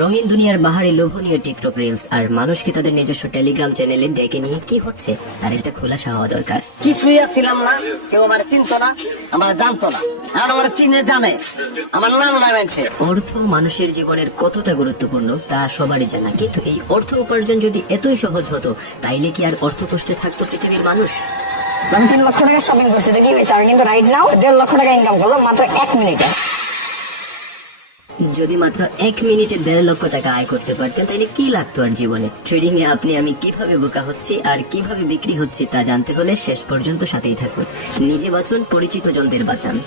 রঙিন দুনিয়ার বাহারি লোভনীয় টিকটক রিলস আর মানুষকে তাদের নিজস্ব টেলিগ্রাম চ্যানেলে ডেকে নিয়ে কি হচ্ছে তার একটা খোলাসা হওয়া দরকার। কিছুই ছিলাম না, কেউ আমার চিনতো না, আমার জানতো না, আর আমার চিনে জানে, আমার নাম লাগাইছে। অর্থ মানুষের জীবনের কতটা গুরুত্বপূর্ণ তা সবারই জানা, কিন্তু এই অর্থ উপার্জন যদি এতই সহজ হতো তাইলে কি আর অর্থ কষ্টে থাকতো পৃথিবীর মানুষ? আমি 3 লক্ষ টাকা শপিং করছি, দেখি স্যার কিন্তু রাইট নাও 1.5 লক্ষ টাকা ইনকাম করলো মাত্র 1 মিনিটে। যদি মাত্র 1 মিনিটে 1.5 লক্ষ টাকা আয় করতে পারতেন তাহলে কি লাগতো আর জীবনে? ট্রেডিং এ আপনি আমি কিভাবে বোকা হচ্ছি আর কিভাবে বিক্রি হচ্ছে তা জানতে হলে শেষ পর্যন্ত সাথেই থাকুন। নিজে বাঁচুন, পরিচিত জনদের বাঁচান।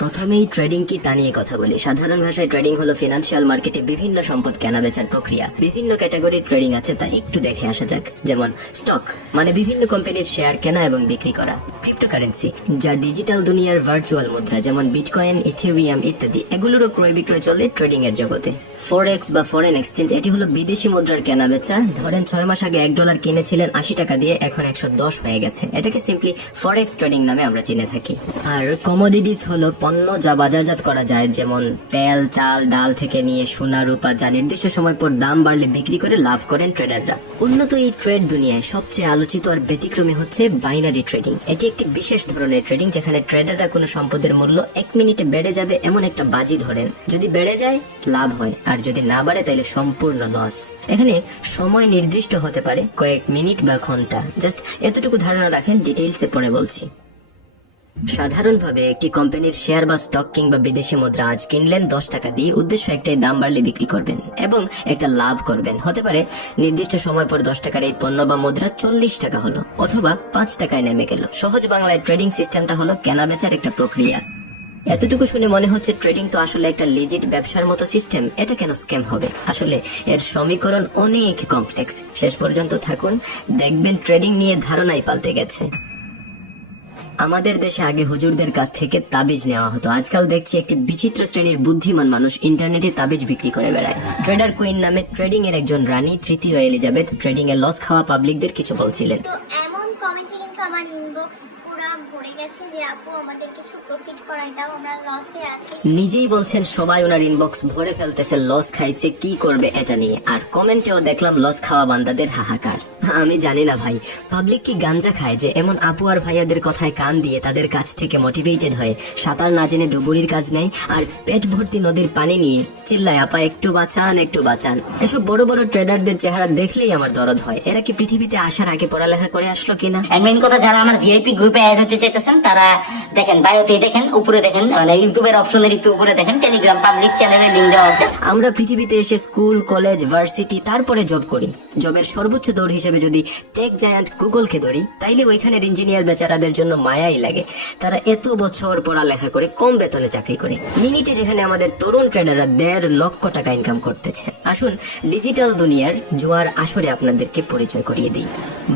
প্রথমেই ট্রেডিং কি তা নিয়ে কথা বলি। সাধারণ ভাষায় ট্রেডিং হলো ফিনান্সিয়াল মার্কেটে বিভিন্ন সম্পদ কেনা বেচার প্রক্রিয়া। বিভিন্ন ক্যাটাগরির ট্রেডিং আছে, তা একটু দেখে আসা যাক। যেমন স্টক মানে বিভিন্ন কোম্পানির শেয়ার কেনা এবং বিক্রি করা। ক্রিপ্টোকারেন্সি যা ডিজিটাল দুনিয়ার ভার্চুয়াল মুদ্রা, যেমন বিটকয়েন, ইথেরিয়াম ইত্যাদি, এগুলোরও ক্রয় বিক্রয় চলে ট্রেডিং এর জগতে। ফরেক্স বা ফরেন এক্সচেঞ্জ, এটি হলো বিদেশি মুদ্রার কেনা বেচা। ধরেন 6 মাস আগে $1 কিনেছিলেন 80 টাকা দিয়ে, এখন 110 হয়ে গেছে। এটাকে সিম্পলি ফরেক্স ট্রেডিং নামে আমরা চিনে থাকি। আর কমোডিটিস হলো পণ্য যা বাজারজাত করা যায়, যেমন তেল, চাল, ডাল থেকে নিয়ে সোনা, রূপা, যা নির্দিষ্ট সময় পর দাম বাড়লে বিক্রি করে লাভ করেন ট্রেডাররা। উন্নত এই ট্রেড দুনিয়ায় সবচেয়ে আলোচিত আর ব্যতিক্রমী হচ্ছে বাইনারি ট্রেডিং। এটি একটি বিশেষ ধরনের ট্রেডিং যেখানে ট্রেডাররা কোনো সম্পদের মূল্য 1 মিনিটে বেড়ে যাবে এমন একটা বাজি ধরেন। যদি বেড়ে যায় লাভ হয়, আর যদি না বাড়ে তাহলে সম্পূর্ণ লস। এখানে সময় নির্দিষ্ট হতে পারে, কয়েক মিনিট বা ঘন্টা। জাস্ট এতটুকু ধারণা রাখেন, ডিটেইলসে পরে বলছি। সাধারণভাবে একটি কোম্পানির শেয়ার বা স্টক কিংবা বিদেশি মুদ্রা আজ কিনলেন 10 টাকা দিয়ে, উদ্দেশ্য একটাই, দাম বাড়লে বিক্রি করবেন এবং একটা লাভ করবেন। হতে পারে নির্দিষ্ট সময় পর 10 টাকার এই পণ্য বা মুদ্রা 40 টাকা হলো, অথবা 5 টাকায় নেমে গেল। সহজ বাংলায় ট্রেডিং সিস্টেমটা হলো কেনা বেচার একটা প্রক্রিয়া। এতটুকু শুনে মনে হচ্ছে ট্রেডিং তো আসলে একটা লিজিট ব্যবসার মতো সিস্টেম, এটা কেন স্ক্যাম হবে? আসলে এর সমীকরণ অনেক কমপ্লেক্স। শেষ পর্যন্ত থাকুন, দেখবেন ট্রেডিং নিয়ে ধারণাই পাল্টে গেছে। আমাদের দেশে আগে হুজুরদের কাছ থেকে তাবিজ নেওয়া হতো। আজকাল দেখছি একটি বিচিত্র শ্রেণীর বুদ্ধিমান মানুষ ইন্টারনেটে তাবিজ বিক্রি করে বেড়ায়। ট্রেডার কুইন নামে ট্রেডিং এর একজন রানী, তৃতীয় এলিজাবেথ, ট্রেডিং এ লস খাওয়া পাবলিকদের কিছু বলছিলেন। তো এমন কমেন্টে কিন্তু আমার ইনবক্স পুরো ভরে গেছে যে আপু আমাদের কিছু প্রফিট করাই দাও, আমরা লসে আছি। নিজেই বলছেন সবাই ওনার ইনবক্স ভরে ফেলতেছে লস খাইছে, কি করবে এটা নিয়ে। আর কমেন্টেও দেখলাম লস খাওয়া বান্দাদের হাহাকার। আমি জানি না ভাই, পাবলিক কি গাঞ্জা খায় যে এমন আপু আর ভাইয়াদের কথায় কান দিয়ে তাদের কাছ থেকে মোটিভেটেড হয়ে সাঁতার না জেনে ডুবুরির কাজ নেই, আর পেট ভর্তি নদীর পানি নিয়ে চিল্লায় আপা একটু বাঁচান, একটু বাঁচান। এসব বড় বড় ট্রেডারদের চেহারা দেখলেই আমার দরদ হয়। এরা কি পৃথিবীতে আসার আগে পড়ালেখা করে আসলো কিনা? মেইন কথা, যারা আমার ভিআইপি গ্রুপে অ্যাড হতে চাইতেছেন তারা দেখেন, বায়োতে দেখেন, উপরে দেখেন, মানে ইউটিউবের অপশনের একটু উপরে দেখেন টেলিগ্রাম পাবলিক চ্যানেলের লিংক দেওয়া আছে। আমরা পৃথিবীতে এসে স্কুল, কলেজ, ভার্সিটি, তারপরে জব করি। জবের সর্বোচ্চ দৌড় হিসেবে যদি টেক জায়ান্ট গুগলকে ধরি, তাইলে ওইখানের ইঞ্জিনিয়ার বেচারাদের জন্য মায়াই লাগে। তারা এত বছর পড়ালেখা করে কম বেতনে চাকরি করে, মিনিটে যেখানে আমাদের তরুণ ট্রেডাররা 1.5 লক্ষ টাকা ইনকাম করতেছে। আসুন ডিজিটাল দুনিয়ার জোয়ার আসরে আপনাদেরকে পরিচয় করিয়ে দিই।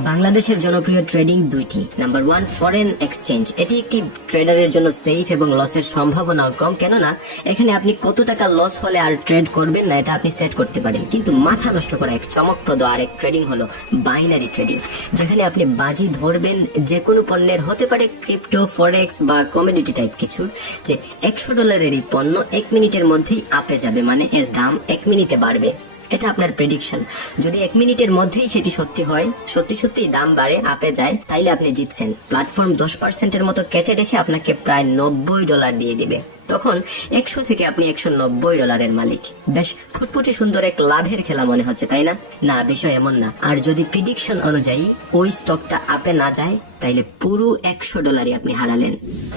বাংলাদেশের জনপ্রিয় ট্রেডিং দুইটি। Number 1, foreign exchange. এটি একটি ট্রেডারের জন্য সেফ এবং লসের সম্ভাবনাও কম, কেননা এখানে আপনি কত টাকা লস হলে আর ট্রেড করবেন না এটা আপনি সেট করতে পারেন। কিন্তু মাথা নষ্ট করা এক চমকপ্রদ আরেক ট্রেডিং হলো বাইনারি ট্রেডিং, যেখানে আপনি বাজি ধরবেন যে কোনো পণ্যের, হতে পারে ক্রিপ্টো, ফরেক্স বা কমোডিটি টাইপ কিছুর, যে $100 এই পণ্য 1 মিনিটের মধ্যেই আপে যাবে, মানে এর দাম 1 মিনিটে বাড়বে। এটা আপনার প্রেডিকশন। যদি 1 মিনিটের মধ্যেই সেটি সত্যি হয়, সত্যি দাম বাড়ে, আপে যায়, তাইলে আপনি জিতছেন। প্ল্যাটফর্ম 10%-এর মতো কেটে রেখে আপনাকে প্রায় $90 দিয়ে দিবে। তখন 100 থেকে আপনি $190 মালিক। বেশ ফুটফুটি সুন্দর এক লাভের খেলা মনে হচ্ছে, তাই না? না, বিষয় এমন না। আর যদি প্রেডিকশন অনুযায়ী ওই স্টকটা আপে না যায়, তাইলে পুরো $100 আপনি হারালেন।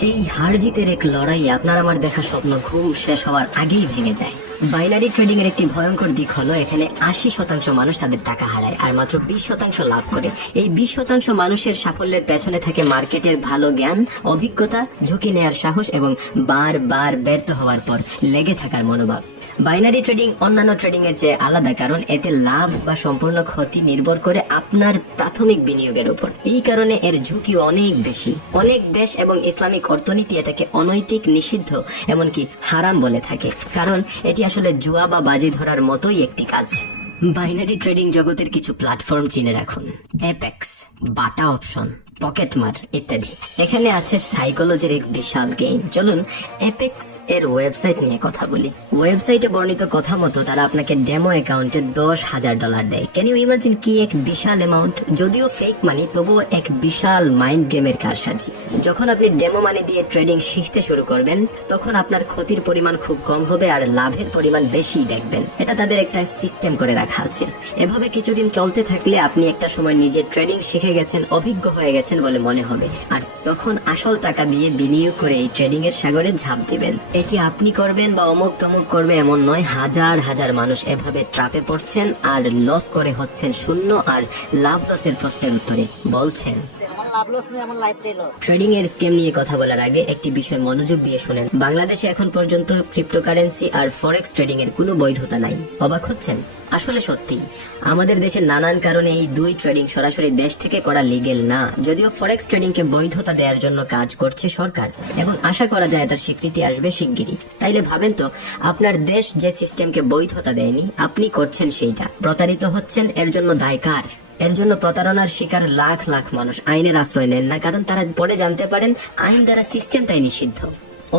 এই হার জিতের এক লড়াই আপনার আমার দেখা স্বপ্ন ঘুম শেষ হওয়ার আগেই ভেঙে যায়। বাইনারি ট্রেডিং এর একটি ভয়ঙ্কর দিক হলো এখানে 80% মানুষ তাদের টাকা হারায় আর মাত্র 20% লাভ করে। এই 20% মানুষের সাফল্যের পেছনে থাকে মার্কেটের ভালো জ্ঞান, অভিজ্ঞতা, ঝুঁকি নেয়ার সাহস এবং বারবার ব্যর্থ হওয়ার পর লেগে থাকার মনোভাব। বাইনারি ট্রেডিং অন্যান্য ট্রেডিং এর চেয়ে আলাদা, কারণ এতে লাভ বা সম্পূর্ণ ক্ষতি নির্ভর করে আপনার প্রাথমিক বিনিয়োগের উপর। এই কারণে এর ঝুঁকি অনেক বেশি। অনেক দেশ এবং ইসলামিক অর্থনীতি এটাকে অনৈতিক, নিষিদ্ধ, এমনকি হারাম বলে থাকে, কারণ এটি আসলে জুয়া বা বাজি ধরার মতোই একটি কাজ। বাইনারি ট্রেডিং জগতের কিছু প্ল্যাটফর্ম চিনে রাখুন: অ্যাপেক্স, বাটা অপশন, পকেটমার ইত্যাদি। এখানে আছে সাইকোলজির এক বিশাল গেম। চলুন অ্যাপেক্স এর ওয়েবসাইট নিয়ে কথা বলি। ওয়েবসাইটে বর্ণিত কথা মতো তারা আপনাকে ডেমো অ্যাকাউন্টে $10,000 দেয়। Can you imagine? কি এক বিশাল অ্যামাউন্ট! যদিও ফেক মানি, তবুও এক বিশাল মাইন্ড গেমের কারসাজি। যখন আপনি ডেমো মানি দিয়ে ট্রেডিং শিখতে শুরু করবেন, তখন আপনার ক্ষতির পরিমাণ খুব কম হবে আর লাভের পরিমাণ বেশি দেখবেন। এটা তাদের একটা সিস্টেম করে রাখা আছে। এভাবে কিছুদিন চলতে থাকলে আপনি একটা সময় নিজে ট্রেডিং শিখে গেছেন, অভিজ্ঞ হয়ে গেছেন বলে মনে হবে, আর তখন আসল টাকা দিয়ে বিনিয়োগ করে এই ট্রেডিং এর সাগরে ঝাঁপ দিবেন। এটি আপনি করবেন বা অমুক তমুক করবে এমন নয়, হাজার হাজার মানুষ এভাবে ট্রাপে পড়ছেন আর লস করে হচ্ছেন শূন্য, আর লাভ লসের প্রশ্নের উত্তরে বলছেন ট্রেডিং এর স্ক্যাম নিয়ে কথা বলার আগে একটি বিষয় মনোযোগ দিয়ে শুনেন। বাংলাদেশে এখন পর্যন্ত ক্রিপ্টোকারেন্সি আর ফরেক্স ট্রেডিং এর কোনো বৈধতা নাই। অবাক হচ্ছেন? আসলে সত্যি আমাদের দেশে নানান কারণে এই দুই ট্রেডিং সরাসরি দেশ থেকে করা লিগেল না। যদিও ফরেক্স ট্রেডিং কে বৈধতা দেওয়ার জন্য কাজ করছে সরকার এবং আশা করা যায় এটার স্বীকৃতি আসবে শিগগিরই। তাইলে ভাবেন তো, আপনার দেশ যে সিস্টেমকে বৈধতা দেয়নি, আপনি করছেন সেইটা, প্রতারিত হচ্ছেন, এর জন্য দায় কার? এর জন্য প্রতারণার শিকার লাখ লাখ মানুষ আইনের আশ্রয় নেন না, কারণ তারা পরে জানতে পারেন আইন দ্বারা সিস্টেমটাই নিষিদ্ধ।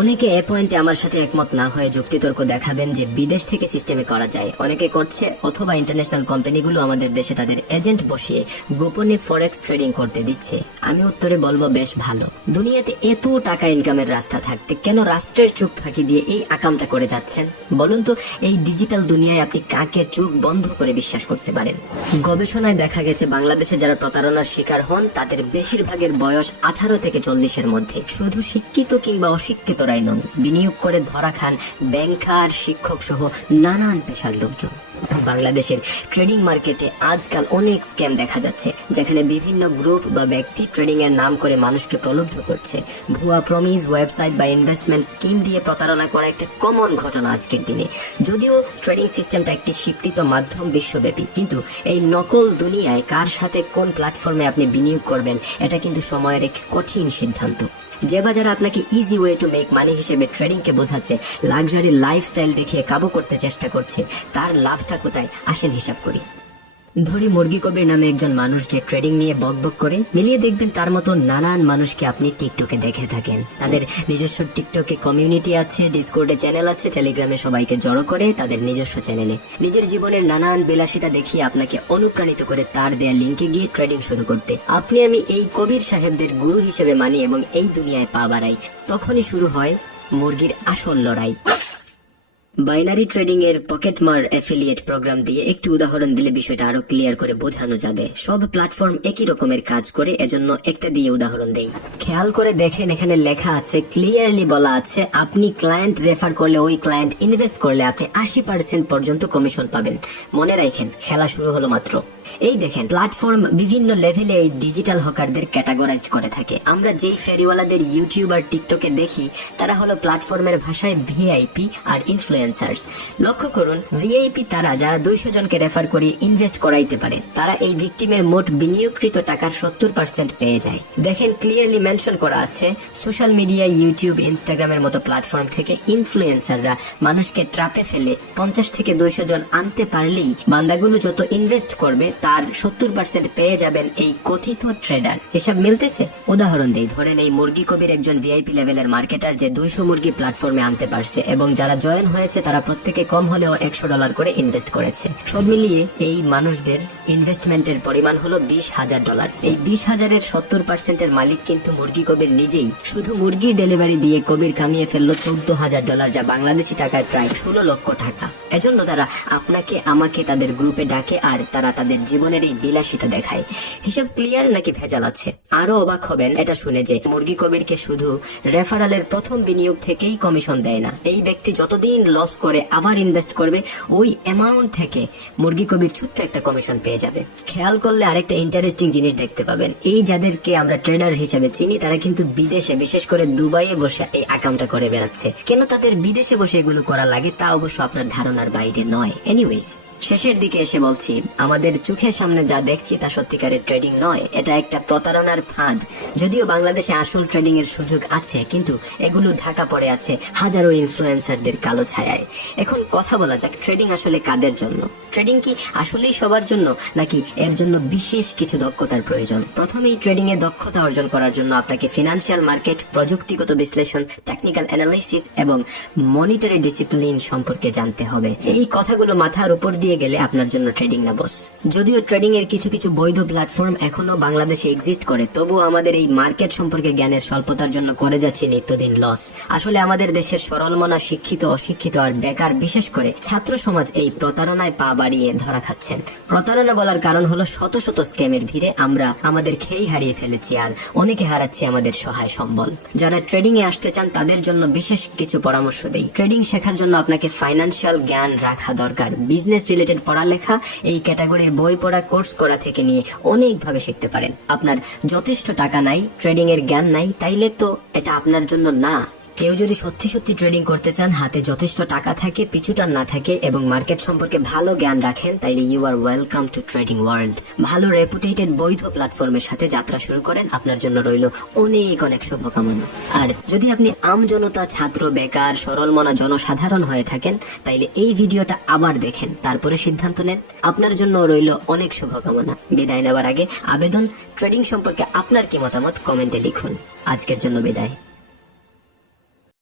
অনেকে এ পয়েন্টে আমার সাথে একমত না হয়ে যুক্তিতর্ক দেখাবেন যে বিদেশ থেকে সিস্টেমে করা যায়। অনেকে করছে, অথবা ইন্টারন্যাশনাল কোম্পানিগুলো আমাদের দেশে তাদের এজেন্ট বসিয়ে গোপনে ফরেক্স ট্রেডিং করতে দিচ্ছে। আমি উত্তরে বলবো, বেশ ভালো। দুনিয়াতে এত টাকা ইনকামের রাস্তা থাকতে কেন রাষ্ট্রের চোখ ফাঁকি দিয়ে এই আকামটা করে যাচ্ছেন? বলুন তো, এই ডিজিটাল দুনিয়ায় আপনি কাকে চোখ বন্ধ করে বিশ্বাস করতে পারেন? গবেষণায় দেখা গেছে বাংলাদেশে যারা প্রতারণার শিকার হন তাদের বেশিরভাগের বয়স 18 থেকে 40-এর মধ্যে। শুধু শিক্ষিত কিংবা অশিক্ষিত নন, বিনিয়োগ করে ধরা খান ব্যাংকার, শিক্ষক সহ নানান পেশার লোকজন। বাংলাদেশের ট্রেডিং মার্কেটে আজকাল অনেক স্ক্যাম দেখা যাচ্ছে, যেখানে বিভিন্ন গ্রুপ বা ব্যক্তি ট্রেডিং এর নাম করে মানুষকে প্রলুব্ধ করছে। ভুয়া প্রমিস, ওয়েবসাইট বা ইনভেস্টমেন্ট স্কিম দিয়ে প্রতারণা করা একটা কমন ঘটনা আজকের দিনে। যদিও ট্রেডিং সিস্টেমটা একটি স্বীকৃত মাধ্যম বিশ্বব্যাপী, কিন্তু এই নকল দুনিয়ায় কার সাথে কোন প্ল্যাটফর্মে আপনি বিনিয়োগ করবেন, এটা কিন্তু সময়ের এক কঠিন সিদ্ধান্ত। যে বাজার আপনাকে easy way to make money হিসেবে ট্রেডিং কে বোঝাচ্ছে, লাক্সারি লাইফস্টাইল দেখিয়ে কাবু করতে চেষ্টা করছে, তার লাভটা কোথায়? আসেন হিসাব করি। ধরি মুরগি কবির নামে একজন মানুষ যে ট্রেডিং নিয়ে বকবক করে, মিলিয়ে দেখবেন তার মতো নানান মানুষকে আপনি টিকটকে দেখে থাকেন। তাদের নিজস্ব টিকটকে কমিউনিটি আছে, ডিসকর্ডে চ্যানেল আছে, টেলিগ্রামে সবাইকে জড়ো করে তাদের নিজস্ব চ্যানেলে নিজের জীবনের নানান বিলাসিতা দেখিয়ে আপনাকে অনুপ্রাণিত করে তার দেয়া লিঙ্কে গিয়ে ট্রেডিং শুরু করতে। আপনি আমি এই কবির সাহেবদের গুরু হিসেবে মানি এবং এই দুনিয়ায় পা বাড়াই। তখনই শুরু হয় মুরগির আসল লড়াই। বাইনারি ট্রেডিং এর পকেটমার অ্যাফিলিয়েট প্রোগ্রাম দিয়ে একটি উদাহরণ দিলে বিষয়টা আরো ক্লিয়ার করে বোঝানো যাবে। সব প্ল্যাটফর্ম একই রকমের কাজ করে, এজন্য একটা দিয়ে উদাহরণ দেই। খেয়াল করে দেখেন, এখানে লেখা আছে, ক্লিয়ারলি বলা আছে, আপনি ক্লায়েন্ট রেফার করলে, ওই ক্লায়েন্ট ইনভেস্ট করলে আপনি 80% পর্যন্ত কমিশন পাবেন। মনে রাখেন, খেলা শুরু হলো মাত্র। এই দেখেন, প্ল্যাটফর্ম বিভিন্ন লেভেলে এই ডিজিটাল হকারদের ক্যাটাগরাইজ করে থাকে। আমরা যেই ফেরিওয়ালাদের ইউটিউব আর টিকটকে দেখি, তারা হলো প্ল্যাটফর্মের ভাষায় ভিআইপি আর ইনফ্লুয়েন্সার্স। লক্ষ্য করুন, ভিআইপি তারা যারা 200 জনকে রেফার করিয়ে ইনভেস্ট করাইতে পারে। তারা এই ভিকটিমের মোট বিনিয়োগকৃত টাকার 70% পেয়ে যায়। দেখেন, ক্লিয়ারলি মেনশন করা আছে, সোশ্যাল মিডিয়া, ইউটিউব, ইনস্টাগ্রামের মতো প্ল্যাটফর্ম থেকে ইনফ্লুয়েন্সাররা মানুষকে ট্রাপে ফেলে 50 থেকে 200 জন আনতে পারলেই বান্দাগুলো যত ইনভেস্ট করবে তার 70% পেয়ে যাবেন এই কথিত ট্রেডার। এসব মিলতেছে? উদাহরণ দেই, ধরেন এই মুরগি কবির একজন ভিআইপি লেভেলের মার্কেটার যে 200 মুরগি প্ল্যাটফর্মে আনতে পারছে এবং যারা জয়েন হয়েছে তারা প্রত্যেকে কম হলেও $100 করে ইনভেস্ট করেছে। সব মিলিয়ে এই মানুষদের ইনভেস্টমেন্টের পরিমাণ হলো $20,000। এই 20,000-এর 70%-এর মালিক কিন্তু মুরগি কবির নিজেই। শুধু মুরগি ডেলিভারি দিয়ে কবির কামিয়ে ফেললো $14,000, যা বাংলাদেশি টাকায় প্রায় 16 লক্ষ টাকা। এজন্য তারা আপনাকে আমাকে তাদের গ্রুপে ডাকে আর তারা তাদের জীবনের এই বিলাসিতা দেখায়। হিসাব ক্লিয়ার নাকি ভেজাল আছে? আরো অবাক হবেন এটা শুনে যে মুরগি কবিরকে শুধু রেফারেলের প্রথম বিনিয়োগ থেকেই কমিশন দেয় না। এই ব্যক্তি যতদিন লস করে আবার ইনভেস্ট করবে, ওই অ্যামাউন্ট থেকে মুরগি কবির ছোট্ট একটা কমিশন পেয়ে যাবে। খেয়াল করলে আরেকটা ইন্টারেস্টিং জিনিস দেখতে পাবেন, এই যাদেরকে আমরা ট্রেডার হিসেবে চিনি তারা কিন্তু বিদেশে, বিশেষ করে দুবাইয়ে বসে এই আকামটা করে বেড়াচ্ছে। কেন তাদের বিদেশে বসে এগুলো করা লাগে তা অবশ্য আপনার ধারণার বাইরে নয়। এনিওয়েজ, শেষের দিকে এসে বলছি, আমাদের চোখের সামনে যা দেখছি তা সত্যিকারের ট্রেডিং নয়, এটা একটা প্রতারণার ফাঁদ। যদিও বাংলাদেশে আসল ট্রেডিং এর সুযোগ আছে, কিন্তু এগুলো ঢাকা পড়ে আছে হাজারো ইনফ্লুয়েন্সারদের কালো ছায়ায়। এখন কথা বলা যাক, ট্রেডিং আসলে কাদের জন্য? ট্রেডিং কি আসলেই সবার জন্য, নাকি এর জন্য বিশেষ কিছু দক্ষতার প্রয়োজন? প্রথমেই ট্রেডিং এ দক্ষতা অর্জন করার জন্য আপনাকে ফিনান্সিয়াল মার্কেট, প্রযুক্তিগত বিশ্লেষণ, টেকনিক্যাল অ্যানালাইসিস এবং মনিটারি ডিসিপ্লিন সম্পর্কে জানতে হবে। এই কথাগুলো মাথার উপর দিয়ে গেলে আপনার জন্য ট্রেডিং না বস। যদিও ট্রেডিং এর কিছু কিছু বৈধ প্ল্যাটফর্ম এখনো বাংলাদেশে এক্সিস্ট করে, তবুও আমাদের এই মার্কেট সম্পর্কে জ্ঞানের স্বল্পতার জন্য করে যাচ্ছে নিত্যদিন লস। আসলে আমাদের দেশের সরলমনা শিক্ষিত, অশিক্ষিত আর বেকার, বিশেষ করে ছাত্র সমাজ এই প্রতারণায় পা বাড়িয়ে ধরা খাচ্ছেন। প্রতারণা বলার কারণ হলো শত শত স্ক্যামের ভিড়ে আমরা আমাদের খেই হারিয়ে ফেলেছি, আর অনেকে হারাচ্ছি আমাদের সহায় সম্বল। যারা ট্রেডিং এ আসতে চান তাদের জন্য বিশেষ কিছু পরামর্শ দেই। ট্রেডিং শেখার জন্য আপনাকে ফাইন্যান্সিয়াল জ্ঞান রাখা দরকার। বিজনেস রিলেটেড পড়ালেখা, এই ক্যাটাগরির বই পড়া, কোর্স করা থেকে নিয়ে অনেকভাবে শিখতে পারেন। আপনার যথেষ্ট টাকা নাই, ট্রেডিং এর জ্ঞান নাই, তাইলে তো এটা আপনার জন্য না। কেউ যদি সত্যি সত্যি ট্রেডিং করতে চান, হাতে যথেষ্ট টাকা থাকে, পিছুটান না থাকে এবং মার্কেট সম্পর্কে ভালো জ্ঞান রাখেন, তাইলে you are welcome to trading world. ভালো রেপুটেটেড বৈধ প্ল্যাটফর্মের সাথে যাত্রা শুরু করেন। আপনার জন্য রইল অনেক অনেক শুভকামনা। আর যদি আপনি আমজনতা, ছাত্র, বেকার, সরলমনা জনসাধারণ হয়ে থাকেন, তাইলে এই ভিডিওটা আবার দেখেন, তারপরে সিদ্ধান্ত নেন। আপনার জন্য রইল অনেক শুভকামনা। বিদায় নেওয়ার আগে আবেদন, ট্রেডিং সম্পর্কে আপনার কি মতামত কমেন্টে লিখুন। আজকের জন্য বিদায়।